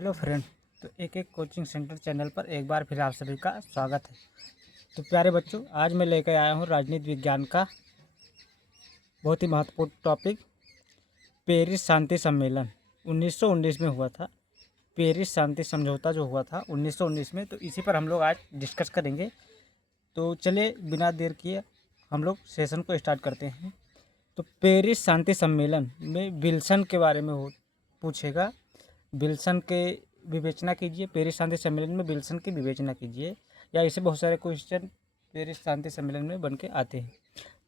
Hello friend. तो एक एक कोचिंग सेंटर चैनल पर एक बार फिर आप सभी का स्वागत है। तो प्यारे बच्चों, आज मैं लेकर आया हूँ राजनीति विज्ञान का बहुत ही महत्वपूर्ण टॉपिक, पेरिस शांति सम्मेलन 1919 में हुआ था। पेरिस शांति समझौता जो हुआ था 1919 में, तो इसी पर हम लोग आज डिस्कस करेंगे। तो चलिए बिना देर किए हम लोग सेशन को स्टार्ट करते हैं। तो पेरिस शांति सम्मेलन में विल्सन के बारे में पूछेगा। विल्सन के विवेचना कीजिए। पेरिस शांति सम्मेलन में विल्सन की विवेचना कीजिए, या ऐसे बहुत सारे क्वेश्चन पेरिस शांति सम्मेलन में बन के आते हैं।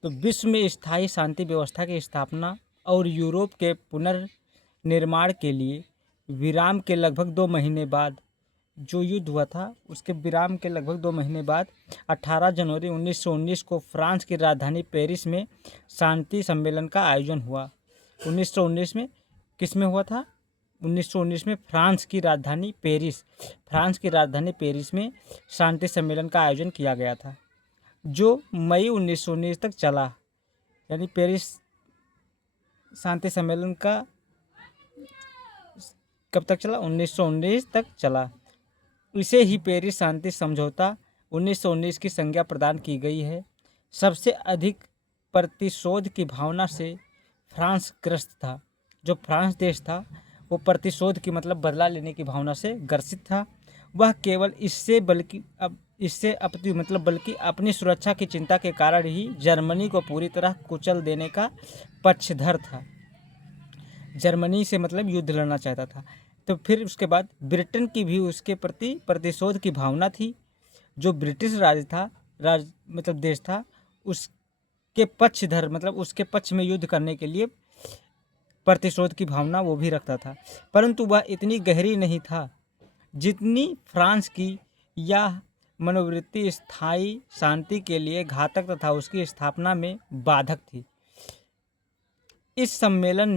तो विश्व में स्थायी शांति व्यवस्था की स्थापना और यूरोप के पुनर्निर्माण के लिए विराम के लगभग 2 महीने बाद जो युद्ध हुआ था, उसके विराम के लगभग 2 महीने बाद 18 जनवरी 1919 को फ्रांस की राजधानी पेरिस में शांति सम्मेलन का आयोजन हुआ। 1919 में किस में हुआ था? 1919 में फ्रांस की राजधानी पेरिस में शांति सम्मेलन का आयोजन किया गया था, जो मई 1919 तक चला। यानी पेरिस शांति सम्मेलन का कब तक चला? 1919 तक चला। इसे ही पेरिस शांति समझौता 1919 की संज्ञा प्रदान की गई है। सबसे अधिक प्रतिशोध की भावना से फ्रांस ग्रस्त था। जो फ्रांस देश था वो प्रतिशोध की मतलब बदला लेने की भावना से ग्रसित था। वह केवल बल्कि अपनी सुरक्षा की चिंता के कारण ही जर्मनी को पूरी तरह कुचल देने का पक्षधर था। जर्मनी से मतलब युद्ध लड़ना चाहता था। तो फिर उसके बाद ब्रिटेन की भी उसके प्रति प्रतिशोध की भावना थी। जो ब्रिटिश देश था, उसके पक्षधर मतलब उसके पक्ष में युद्ध करने के लिए प्रतिशोध की भावना वो भी रखता था, परंतु वह इतनी गहरी नहीं था जितनी फ्रांस की यह मनोवृत्ति स्थायी शांति के लिए घातक तथा उसकी स्थापना में बाधक थी। इस सम्मेलन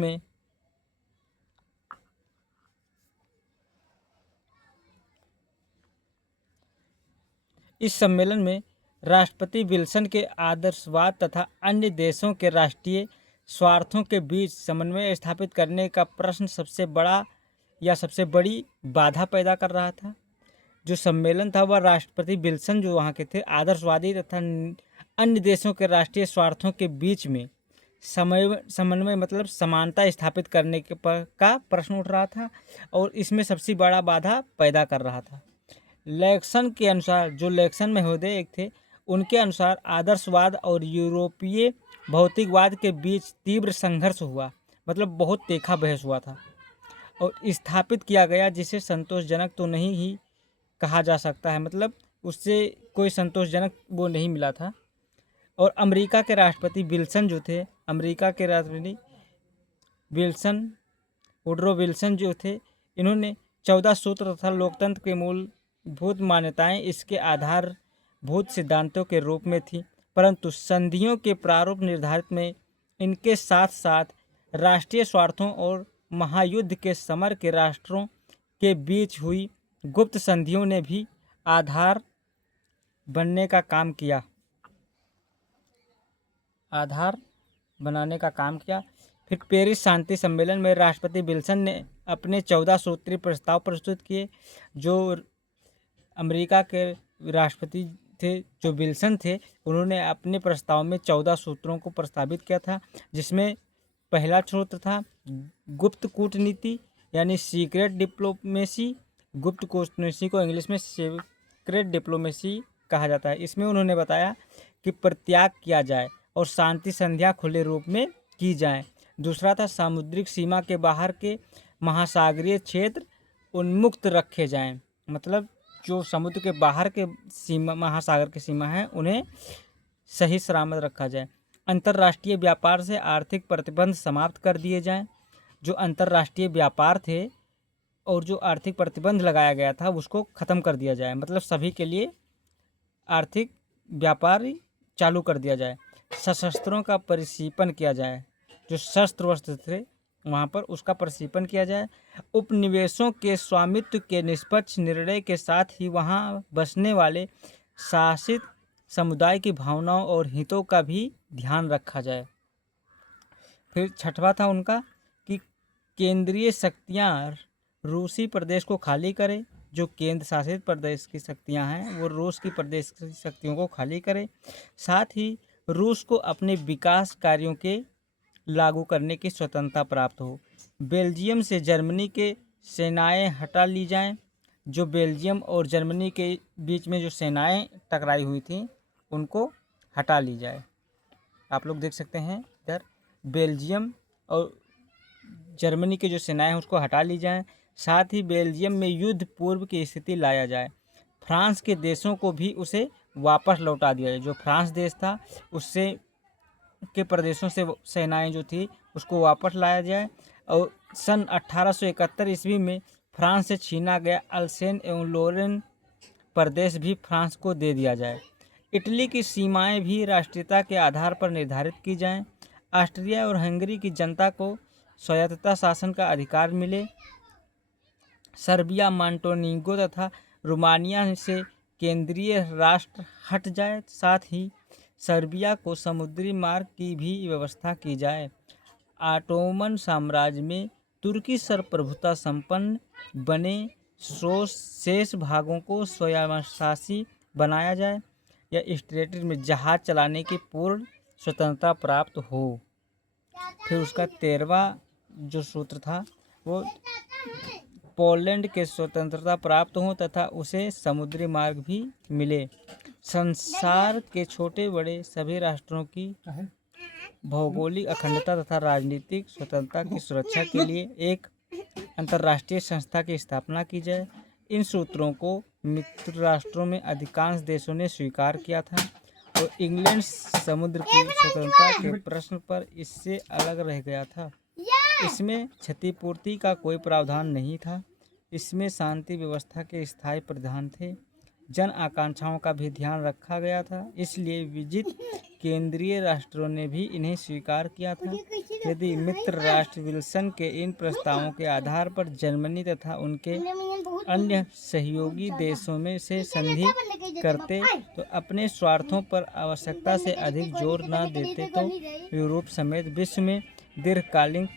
में राष्ट्रपति विल्सन के आदर्शवाद तथा अन्य देशों के राष्ट्रीय स्वार्थों के बीच समन्वय स्थापित करने का प्रश्न सबसे बड़ी बाधा पैदा कर रहा था। जो सम्मेलन था वह राष्ट्रपति विल्सन जो वहाँ के थे, आदर्शवादी तथा अन्य देशों के राष्ट्रीय स्वार्थों के बीच में समन्वय मतलब समानता स्थापित करने का प्रश्न उठ रहा था, और इसमें सबसे बड़ा बाधा पैदा कर रहा था। लेक्सन के अनुसार, जो लेक्सन महोदय एक थे, उनके अनुसार आदर्शवाद और यूरोपीय भौतिकवाद के बीच तीव्र संघर्ष हुआ, मतलब बहुत तीखा बहस हुआ था और स्थापित किया गया, जिसे संतोषजनक तो नहीं ही कहा जा सकता है, मतलब उससे कोई संतोषजनक वो नहीं मिला था। और अमेरिका के राष्ट्रपति विल्सन जो थे, वुडरो विल्सन जो थे, इन्होंने 14 सूत्र तथा लोकतंत्र के मूलभूत मान्यताएं इसके आधारभूत सिद्धांतों के रूप में थी, परंतु संधियों के प्रारूप निर्धारित में इनके साथ साथ राष्ट्रीय स्वार्थों और महायुद्ध के समर के राष्ट्रों के बीच हुई गुप्त संधियों ने भी आधार बनाने का काम किया। फिर पेरिस शांति सम्मेलन में राष्ट्रपति विल्सन ने अपने 14 सूत्री प्रस्ताव प्रस्तुत किए। जो अमेरिका के राष्ट्रपति थे, जो विल्सन थे, उन्होंने अपने प्रस्ताव में 14 सूत्रों को प्रस्तावित किया था, जिसमें पहला सूत्र था गुप्त कूटनीति, यानी सीक्रेट डिप्लोमेसी। गुप्त कूटनीति को इंग्लिश में सीक्रेट डिप्लोमेसी कहा जाता है। इसमें उन्होंने बताया कि परित्याग किया जाए और शांति संधियां खुले रूप में की जाएं। दूसरा था सामुद्रिक सीमा के बाहर के महासागरीय क्षेत्र उन्मुक्त रखे जाएं, मतलब जो समुद्र के बाहर के महासागर की सीमा है उन्हें सही सलामत रखा जाए। अंतर्राष्ट्रीय व्यापार से आर्थिक प्रतिबंध समाप्त कर दिए जाएं। जो अंतर्राष्ट्रीय व्यापार थे और जो आर्थिक प्रतिबंध लगाया गया था उसको ख़त्म कर दिया जाए, मतलब सभी के लिए आर्थिक व्यापार चालू कर दिया जाए। सशस्त्रों का परिक्षेपण किया जाए, जो शस्त्र वस्त्र थे वहाँ पर उसका परिक्षेपण किया जाए। उपनिवेशों के स्वामित्व के निष्पक्ष निर्णय के साथ ही वहाँ बसने वाले शासित समुदाय की भावनाओं और हितों का भी ध्यान रखा जाए। फिर छठवां था उनका कि केंद्रीय शक्तियाँ रूसी प्रदेश को खाली करे, जो केंद्र शासित प्रदेश की शक्तियां हैं वो रूस की प्रदेश की शक्तियों को खाली करे। साथ ही रूस को अपने विकास कार्यों के लागू करने की स्वतंत्रता प्राप्त हो। बेल्जियम से जर्मनी के सेनाएं हटा ली जाएं। जो बेल्जियम और जर्मनी के बीच में जो सेनाएं टकराई हुई थी उनको हटा ली जाए। आप लोग देख सकते हैं इधर बेल्जियम और जर्मनी के जो सेनाएं हैं उसको हटा ली जाए। साथ ही बेल्जियम में युद्ध पूर्व की स्थिति लाया जाए। फ्रांस के देशों को भी उसे वापस लौटा दिया जाए। जो फ्रांस देश था उससे के प्रदेशों से सेनाएं जो थी उसको वापस लाया जाए। और सन 1871 ईस्वी में फ्रांस से छीना गया अल्सेन एवं लोरेन प्रदेश भी फ्रांस को दे दिया जाए। इटली की सीमाएं भी राष्ट्रीयता के आधार पर निर्धारित की जाएं। ऑस्ट्रिया और हंगरी की जनता को स्वायत्तता शासन का अधिकार मिले। सर्बिया, मॉन्टेनीग्रो तथा रोमानिया से केंद्रीय राष्ट्र हट जाए। साथ ही सर्बिया को समुद्री मार्ग की भी व्यवस्था की जाए। ऑटोमन साम्राज्य में तुर्की सरप्रभुता संपन्न बने शेष भागों को स्वयंशासी बनाया जाए या स्ट्रेट में जहाज चलाने की पूर्ण स्वतंत्रता प्राप्त हो। फिर उसका 13वां जो सूत्र था वो पोलैंड के स्वतंत्रता प्राप्त हो तथा उसे समुद्री मार्ग भी मिले। संसार के छोटे बड़े सभी राष्ट्रों की भौगोलिक अखंडता तथा राजनीतिक स्वतंत्रता की सुरक्षा के लिए एक अंतर्राष्ट्रीय संस्था की स्थापना की जाए। इन सूत्रों को मित्र राष्ट्रों में अधिकांश देशों ने स्वीकार किया था और इंग्लैंड समुद्र की स्वतंत्रता के प्रश्न पर इससे अलग रह गया था। इसमें क्षतिपूर्ति का कोई प्रावधान नहीं था। इसमें शांति व्यवस्था के स्थायी प्रावधान थे। जन आकांक्षाओं का भी ध्यान रखा गया था। इसलिए विजित केंद्रीय राष्ट्रों ने भी इन्हें स्वीकार किया था। यदि मित्र राष्ट्र विल्सन के इन प्रस्तावों के आधार पर जर्मनी तथा उनके अन्य सहयोगी देशों में से संधि करते तो अपने स्वार्थों पर आवश्यकता से अधिक जोर न देते तो यूरोप समेत विश्व में दीर्घकालीन